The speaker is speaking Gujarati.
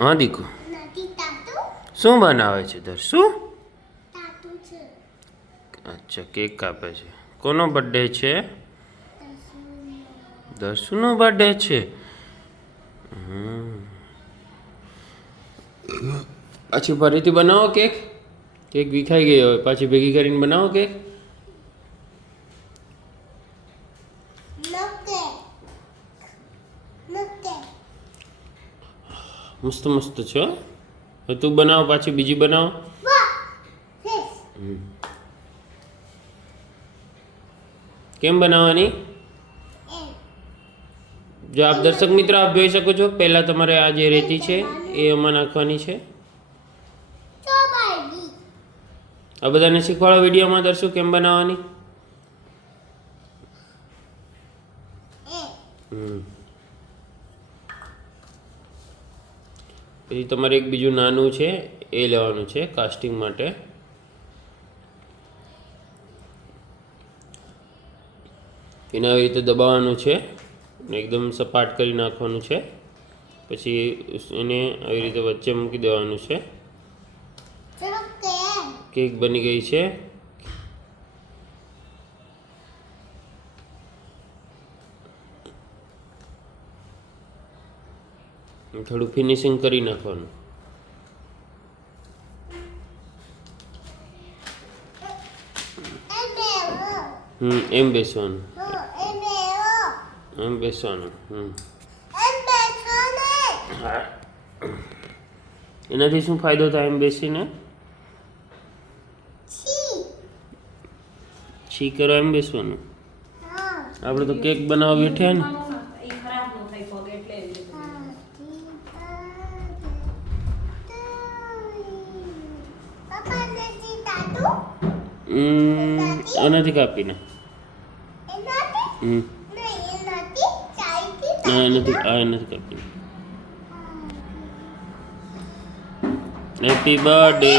હા દીકુ શું બનાવે છે દર શું અચ્છા કેક કાપે છે કોનો બર્થડે છે દર્શુનો બર્થડે છે પાછી ફરીથી બનાવો કેક કેક વિખાઈ ગઈ હોય પાછી ભેગી કરીને બનાવો કેક મસ્ત મસ્ત છે હવે તું બનાવો પાછી બીજી બનાવો કેમ બનાવવાની જો આપ દર્શક મિત્રો આપ જોઈ શકો છો પહેલાં તમારે આ જે રેતી છે એ એમાં નાખવાની છે આ બધાને શીખવાડો વિડીયોમાં દર્શક કેમ બનાવવાની પછી તમારે એક બીજું નાનું છે એ લેવાનું છે કાસ્ટિંગ માટે એને આવી રીતે દબાવવાનું છે અને એકદમ સપાટ કરી નાખવાનું છે પછી એને આવી રીતે વચ્ચે મૂકી દેવાનું છે કેક બની ગઈ છે થોડું ફિનિશિંગ કરી નાખવાનું એમ બેસવાનું એમ બેસવાનું હા એનાથી શું ફાયદો થાય એમ બેસીને છી કરો એમ બેસવાનું આપણે તો કેક બનાવવા બેઠ્યા ને આનાથી કાપીને એનાથી કાપીને હેપી બર્થડે